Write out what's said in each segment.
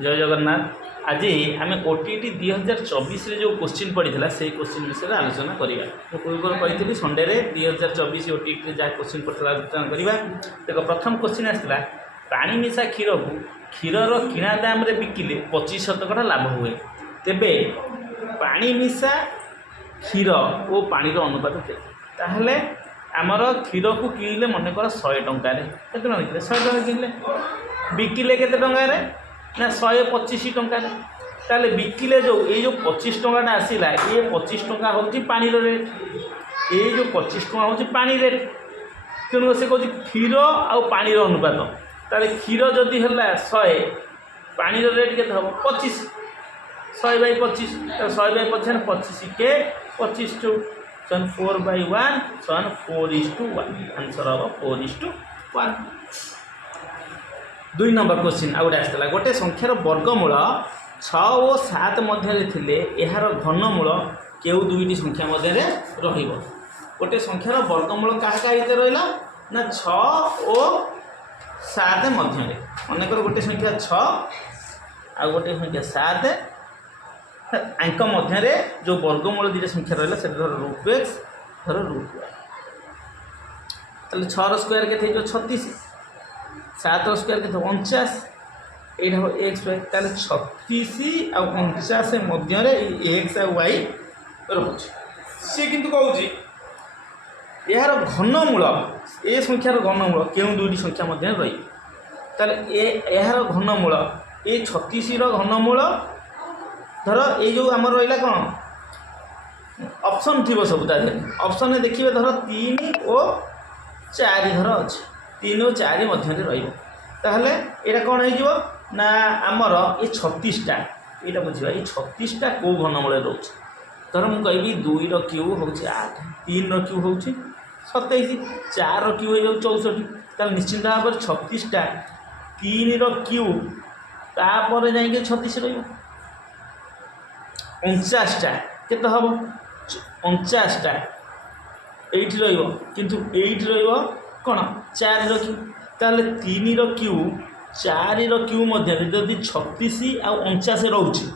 जय जगन्नाथ। आज आम ओटीटी 2024 जो क्वेश्चन पड़ा से क्वेश्चन विषय आलोचना करवा। पूर्व कही संडे 2024 ओटीटी जहाँ क्वेश्चन पड़ा आलोचना करवा। देख प्रथम क्वेश्चन आसाला पानी मिशा क्षीर को क्षीरर किणा दाम बिकिले 25% लाभ हुए तेबे पानी मिशा क्षीर और पानी अनुपात के आमर क्षीर को किणिले मनकर 100 टकर के 100 टका किणिले बिकिले के ना 125 टकर ताले बिकिले जो ये जो 25 टकाटा आसला ये 25 टका हूँ पानी रेट ये जो 25 टका हूँ पानी रेट तेणु से कह क्षीर आ पानी अनुपात ताले क्षीर जदि है 100 पानी रेट के हम 25 100/25 100/25 25 के 25 टू 4/1 4:1 आंसर हम 4:1। 2 नंबर क्वेश्चन आ गए आसाला गोटे संख्यार वर्गमूल 6 और 7 मध्य यार घनमूल केउ दुईटी संख्या मध्य रहिबो। गोटे संख्यार वर्गमूल क्या रहा ना 6 और 7 मध्य अनेक गोटे संख्या 6 आ गोटे संख्या 7 आंक मध्य जो वर्गमूल दुईटा संख्या रहा से धर √x धर √y ताले 6 स्क्वायर के 36 7 स्क्वायर के 49 यहाँ हम एक्स वाई ताले 36 आ 49 मध्य एक्स आ वाई रोचे सी किंतु कहूँ यार घनमूल ए संख्यार घनमूल केउं दुईटी संख्या मध्य रही ताले यार घनमूल ये 36 घनमूल धर ये जो आम रहा कौन ऑप्शन थी सब ऑप्शन में देखिए धर 3 और 4 धर अच्छे 3 और 4 मध्य रहा यहाँ कौन हो ना आमर ये 36टा यहाँ बुझा ये 36टा कौ घनमूल रोचे धर मुझे कहबी 2 रो क्यू हूँ 8 3 रो क्यू हूँ 27 4 रो क्यू हो 64 ताल निश्चिंत भाव 36टा 3 रो क्यू तापर जा 36 रही 49टा के हम 49टा एठी रहिबो किंतु एठी रहिबो कौन 4 रो क्यू ताले 3 रो क्यू 4 रो क्यू मध्य जदि 36 आ 49 रोचे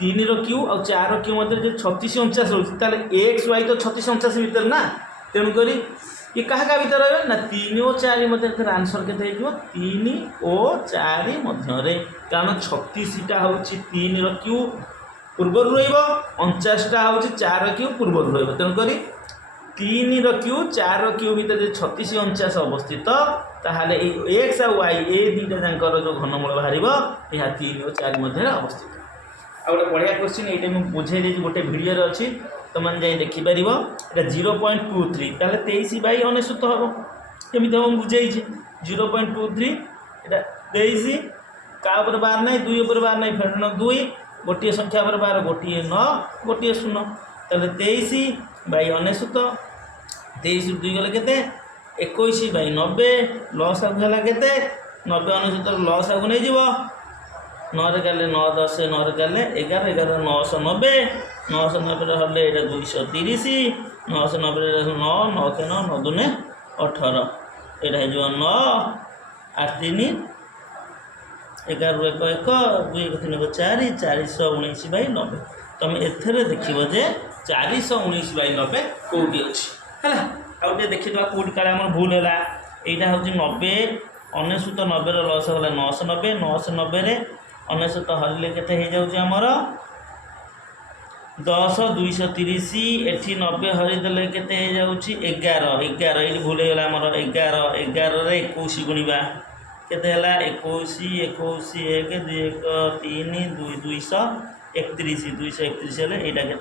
3 रो क्यू आ 4 रो क्यू मध्य जो 36 49 रोचे ताले एक्स वाई तो 36 49 भीतर ना तेणुक ये क्या भीतर रहा ना 3 और 4 मध्य आंसर के 3 और 4 मध्य कारण 36टा हूँ 3 रो क्यू पूर्वर रो49टा हूँ 4 रो क्यू पूर्वर रो तेणुक 3 रो क्यू 4 रो क्यू भीतर 36 49 अवस्थित ताहले एक्स आ वाई ए दुईटा जाकर जो घनमूल बाहर यह 3 और 4 मध्य अवस्थित। आ गए बढ़िया क्वेश्चन ये मुझे बुझे गोटे भिडियो अच्छी तुम जाए देखिपर ये 0.23 ताहले 23/99 हम केमी हम बुझे 0.23 यहाँ 23 क्या बार ना 2 बार ना फेर 2 गोटे संख्या पर बार गोटे 9 गोटे 0 ताहले 23/99 23 2 गले के 21/90 लस आगे के 90/99 लस आगे नहीं 9 रे गले 9 10 9 रे गले 11 11 990 990 हमें यहाँ 230 990 9 9 के 9 9 दूने 18 यहाँ हो 9 8 3 11 1 1 2 3 4 419/90 तुम एथेरे देखिबो जे 419/90 कौटी अच्छी है आउटे देखिए कौटी काले आम भूल है यहाँ हूँ 90 99 90 लस गला 990 990 99 हरले के आमर 10 230 एटी 90 हरिदेले के 11 11 ये भूल होगा आमर 11 11 रे 21 गुणा केते 21 21 1 2 1 3 2 231 231 हेल्ले यहाँ के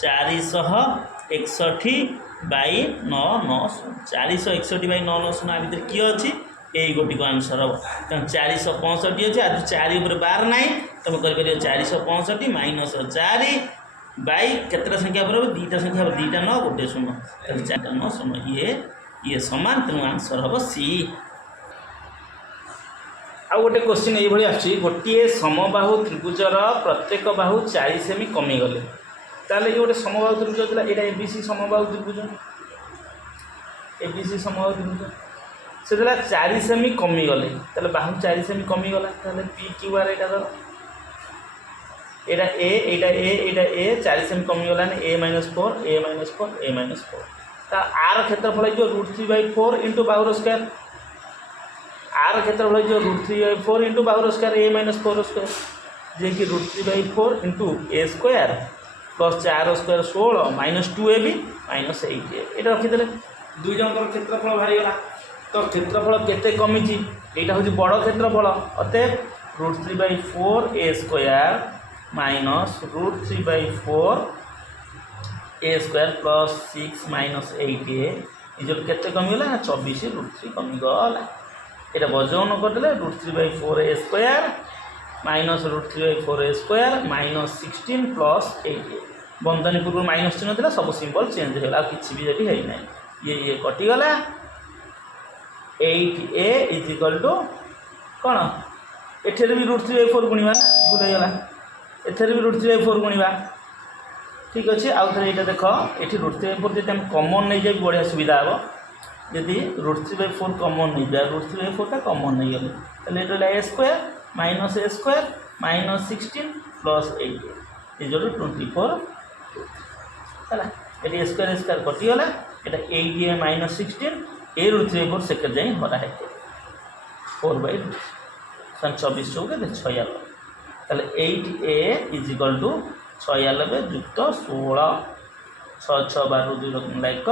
461/990 461/990 आ भर किए अच्छी यही गोटी को आंसर हम तेना 465 अच्छे आज 4 ऊपर 12 ना तुम कर 465 माइनस 4 बाई केतटा संख्या पर 2टा संख्या पर 2टा 9 गोटे 0 4टा 9 0 ये समान तेणु आंसर हम सी। आ गोटे क्वेश्चन ये आसी गोटे समबाहु त्रिभुजर प्रत्येक बाहु 4 सेमी कमीगले ताले ये गोटे समबाहु त्रिभुज था यहाँ एबीसी समबाहु त्रिभुज एबीसी समबाहु त्रिभुज से 4 सेमी कमिगले ताहले बाहु 4 सेमी कमिगला ताहले पी क्यू आर एटा धर एटा ए 4 सेमी कमिगला ए -4 ए -4 ता आर क्षेत्रफल जो √3/4 इंटू बाहुर स्क्वायर आर क्षेत्रफल जो √3/4 इंटू बाहुर स्क्वायर ए -4 स्क्वायर जे कि √3/4 into A square plus 4 square 16 -2ab -8a ये रखीदे दुई जनकर क्षेत्रफल बाहरीगला तो क्षेत्रफल केते कमी यहाँ हूँ बड़ क्षेत्रफल अतएव √3/4 ए स्क्वायर -√3/4 ए स्क्वायर प्लस 6 -8a इजल केते कमिगला 24 √3 कमिगला यहाँ बजन करदे √3/4 ए स्क्वायर -√3/4 ए स्क्वायर -16 प्लस 8a बंधनी पूर्व माइनस चिन्ह था सब सिंबल चेंज होगा किसी भी ये है ये कटिगला 8a इज इक्वल टू कौन एठे भी √3/4 गुणवा ना भूल होगा एथे भी √3/4 गुणवा ठीक अच्छे आउ थे ये देख ये √3/4 जब कमन नहीं जाए बढ़िया सुविधा हे जदि √3/4 कमन नहीं जाए √3/4 कमन नहीं गले तो A square -a square -16 plus 8 is 24 है ये स्क्वायर स्क्वायर कटिगला ये 8a -16 ए √3/4 सेकेंड जाए हरा है 4/2 24 चौके 96 ताले 8a इज इक्वल टू 96 युक्त 16 6 6 12 2 1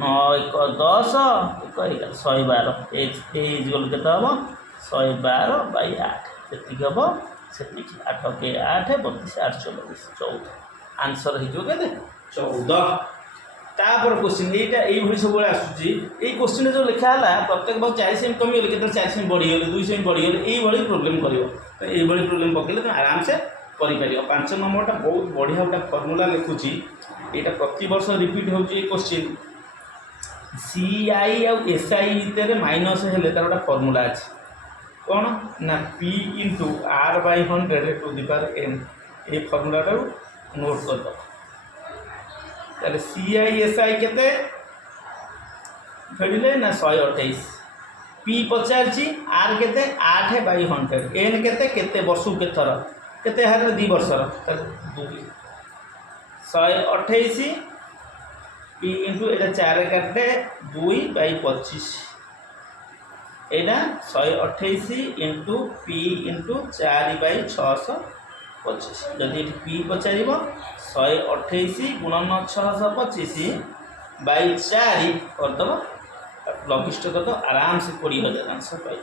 9 1 10 1 112 ए इज इक्वल के हम 112/8 से हम से 8 के 8 32 8 24 14 आंसर हो 14 तापर क्वेश्चन ये सब आसूँ ये क्वेश्चन जो लिखा है प्रत्येक बार 4 सेमी कमिगले के 4 सेमी बढ़ीगले 2 सेमी बढ़ीगले ये प्रोब्लेम कर तो ये प्रोब्लेम पकड़े तुम आराम से कर 5 नंबरटा बहुत बढ़िया गोटे फर्मूला लिखुची यहाँ प्रति वर्ष रिपीट हो क्वेश्चन CI और SI भितर माइनस हेले तार गोटे फर्मूला अच्छे कौन ना P × R/100 to the power n ये फर्मूलाटा नोट कर दो ताले CI SI केते फेडिले ना 128 P पचारची R केते 8/100 n केते केते वर्षु के थर केते हर 2 वर्षर ताले 2 128 P इंटू एटा 4 काटे 2/25 एटा 128 इंटू P इंटू 4/625 जदि P पचार 128 गुणन 625/4 करदेव लघिष्ठ करदेव आराम से 20,000 आंसर पाइज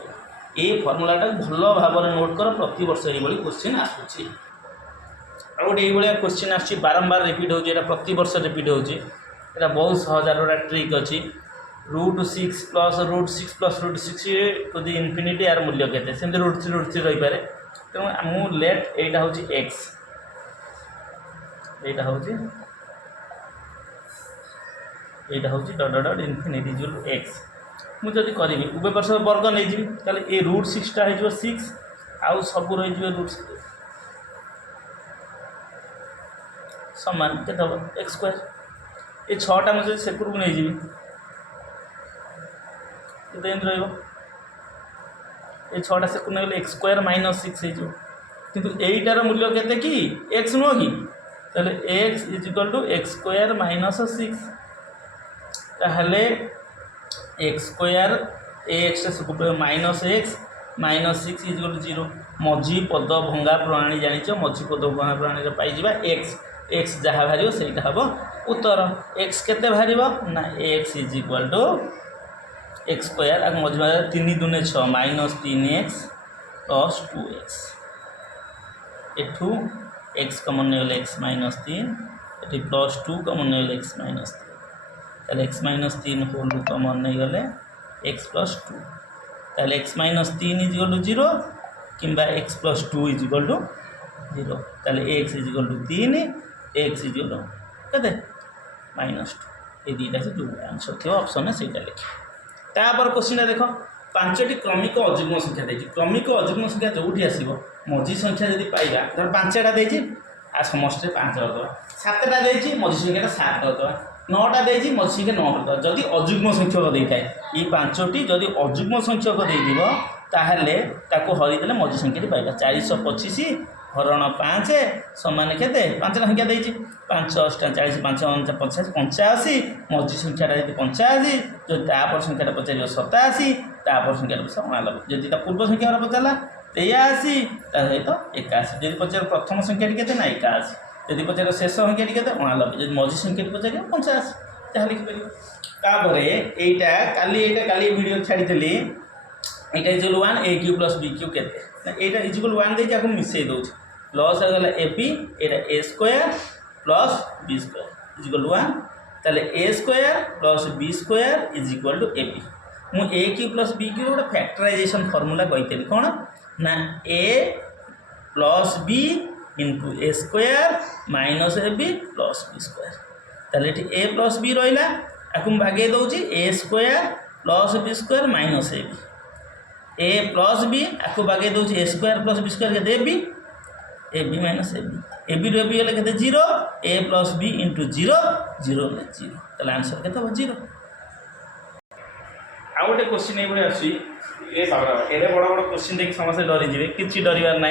ये फर्मूलाटा भल भाव नोट कर प्रति वर्ष ये क्वेश्चन आसूँ आ गए ये क्वेश्चन आस बारंबार रिपीट हो प्रति वर्ष रिपीट हो बहुत सहज गोटा ट्रिक अच्छी √6 plus √6 plus √6 to the infinity यार मूल्य केते सेमती √3 रही पारे तेणु मु लेट एटा हूँ x एटा हूँ डट डट इनफिनिटी इक्वल x मुझे करी उभय वर्ष वर्ग नहीं जी ताले ए √6 हो 6 आउ सब रही √6 समान के x स्क्वायर ये 6टा मुझे सेपुर को नहीं जी रही ये 6टा सेपुर नहीं गले x स्क्वायर -6 हो किंतु एटार मूल्य केते कि x नुह कि ताले x is equal to x square -6 ताहले x square ax -x -6 is equal to 0 मझी पद भंगा प्रणाली जानिछ मझी पद भंगा प्रणाली पाइबा x जहाँ बाहर से हम उत्तर x केते बाहर ना x is equal to x square आ मझी 3 दूने 6 -3x प्लस 2x एठू x कमन नहीं गले x -3 ये प्लस 2 कमन नहीं गले x -3 ताले x -3 होल कमन नहीं गले x प्लस 2 ताले x -3 इज इक्वल टू 0 किंबा x plus 2 is equal to 0 ताले x is equal to 3 x is equal to -2 ये दुईटा से जो आंसर थी ऑप्शन है सहीटा लिखे तापर क्वेश्चन देख 5टी क्रमिक अजुग्म संख्या देखिए क्रमिक अजुग्म संख्या जोटी आसो मझी संख्या जब पाइबा धर 5टा देती आ समस्त 5 करदे 7टा देती मझी संख्या 7 करदे नौटा देती मझी संख्या 9 करद जदि अजुग्म संख्यक देता है ये पांचटी जदि अजुग्म संख्यक देदिव ताहले ताको हरिदेले मझी संख्या पाइबा 425 हरण 5 समान केते 5 संख्या देती 5 8 40 5 50 85 मझी संख्याटा यदि 85 जो तापर संख्याटा पचार 87 तापर संख्या 89 जदि पूर्व संख्या पचारा 83 सहित 81 जदि पचार प्रथम संख्या केते ना 81 जदि पचार शेष संख्या केते 89 जदि मझी संख्या पचार 85 जहाँ लिखिपर तापर एटा काली वीडियो छाड़ी एटा is 1 A Q plus B Q केते एटा इज 1 देके आपको मिसई दउछ लॉस आ गला एपी एटा A square plus B square is 1 ताले A square plus B square is equal to एपी मु A Q plus B cube गोटे फैक्टराइजेशन फॉर्मूला कही कौन ना A plus B into A square minus A B plus B square ताले A plus B रहा आपको भागे दूसरी A square plus B square minus A plus B आपको भागे दूसरी A square plus B square के A B minus A B रू ए बी गले 0 A plus B into 0 0 0 answer के 0 आ गोटे क्वेश्चन ये आसी ए बड़ बड़ क्वेश्चन देख समस्त डरीजे किसी डरबार ना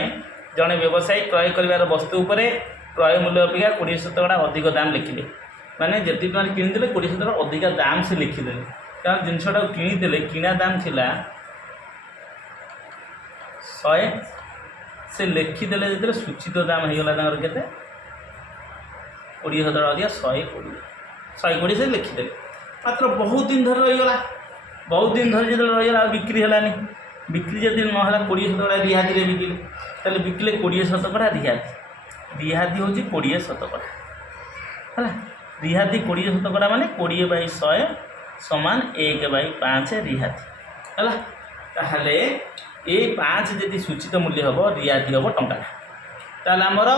जड़े व्यवसायी क्रय कर वस्तु उपर क्रय मूल्य अपेक्षा 20% अधिक दाम लिखिले माने जी टाइम किनीदे 20% अधिक दाम से लिखिदे कारण जिनटा किनीदे किना दाम थिला 100 से लिखिदेले जो सूचित दाम होगा के 20,000 अधिक 120 से लिखिदे मात्र बहुत दिन धर रहीगला बहुत दिन धर जो रहीगला बिक्री है बिक्री जब ना 20,000 रिहाती बिकिले ताले बिकिले 20% रिहाती हूँ 20% है रिहाती 20% माने 20/100 समान 1/5 रिहाती है ताहले ये 5 जदि सूचित मूल्य हम रिहाती हम टंका ताल आमर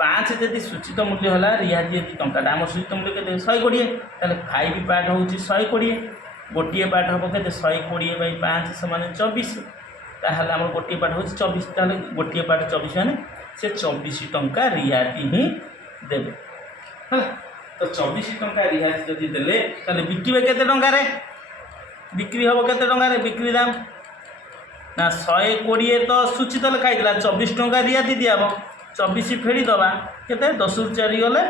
5 जदि सूचित मूल्य है रिहाती यदि टंका आम सूचित मूल्य के 120 ताल 5 पार्ट हूँ 120 गोटे पार्ट हम के 120/5 समान 24 ताहले आम गोटे पार्ट हूँ 24 ताल गोटे पार्ट 24 माने से 24 टंका रिहाती ही देवे है तो 24 टंका रिहाती जदि देले ताले बिकिबे केते टंका रे बिक्री हम केते टंका रे बिक्री दाम ना 120 तो सूचित लिखाई 24 टंका रिहाती दिहब 24 फेरी दबा केते 10 रु 4 गले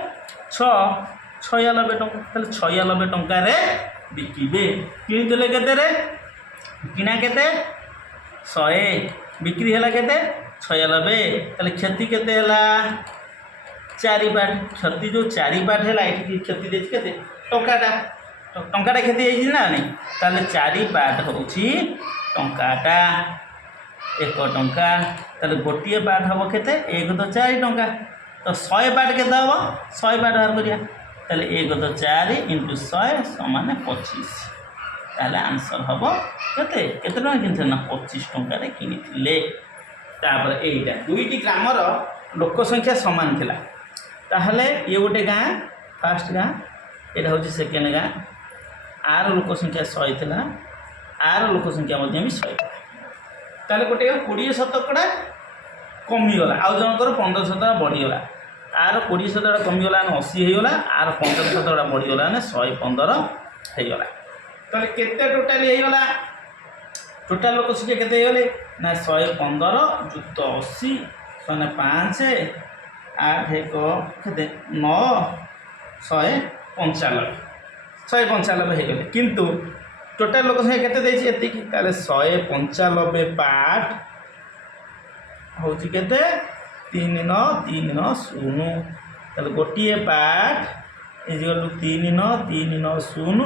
96 टंका 96 टंका रे बिकिबे किनीदेले केते रे किना केते 100 बिक्री है केते 96 ताले क्षति केते हला 4 पार्ट क्षति जो 4 पार्ट है ये क्षति दे केते टंकाटा क्षति है ना नहीं ताले 4 पार्ट हूँ टंकाटा 1 टंका ताले गोटे पार्ट हम केते 1 तो 4 टंका तो 100 पार्ट केते हम 100 पार्ट बाहर करिया ताले 1 तो 4 इंटू 100 समान 25 ताले आंसर हम केते केते टंका किनथे ना 25 टंका रे किनिथिले तापर एटा दुईटी ग्रामर लोक संख्या समान थिला ताहले ये गोटे गाँ फास्ट गाँ यहाँ हूँ सेकेंड गाँ आर लोक संख्या 100 थिला आर लोक संख्या भी 100 ताले गोटे 20% कमीगला आउ जनकर 15% बढ़ीगला आर 20% कमीगला 80 होगा आर 15% बढ़ीगला 115 होगा ताले केते टोटाली होगा टोटाल लोक संख्या केते होगले ना 115 युक्त 80 5 8 1 केते 9 195 होगले किंतु टोटाल लोक संख्या केते देछि एतिकी ताले 195 पार्ट हूँ केते 3930 ताले गोटे पार्ट इजिकल 3930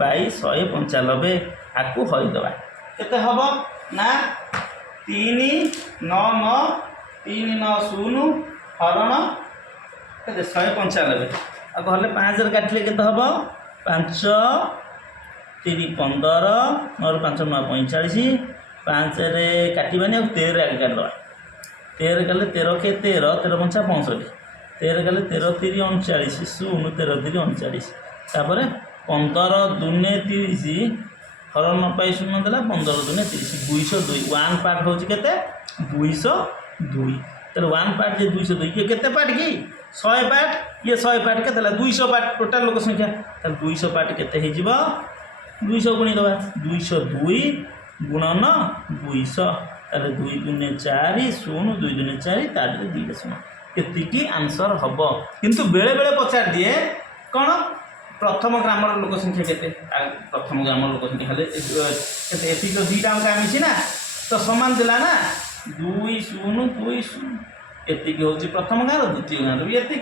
बाई 195 आपको हरिदबा केते हबो ना 3990 हरण केते 195 आ कहले 5 रे काटले केते हबो 5 3 15 और 5 9 45 5 रे काटिबानी आ 13 आगे काटवा 13 कले 13 के 13 13 5 65 13 कले 13 3 39 0 13 3 39 तापर 15 दूने 30 हरण न पाई शून्य देला 15 दूने 30 202 वन पार्ट होची केते 202 तर वन पार्ट जे 202 के केते पार्ट की 100 पार्ट ये 100 पार्ट के 200 पार्ट टोटाल लोक संख्या 200 पार्ट के 200 गुणी दबा 202 गुणन 200 तार 2 दूने 4 शून्य 2 दूने 4 तार 2 शून्य एतिकी आंसर हम किंतु बेले बेले पचार दिए कौन प्रथम ग्रामर लोक संख्या के प्रथम ग्रामर लोक संख्या हेल्ले एति तो दुईटा अंक मिसी ना तो सामान दिला ना 2 0 2 0 एति हूँ प्रथम गाँव द्वितीय गाँव भी एति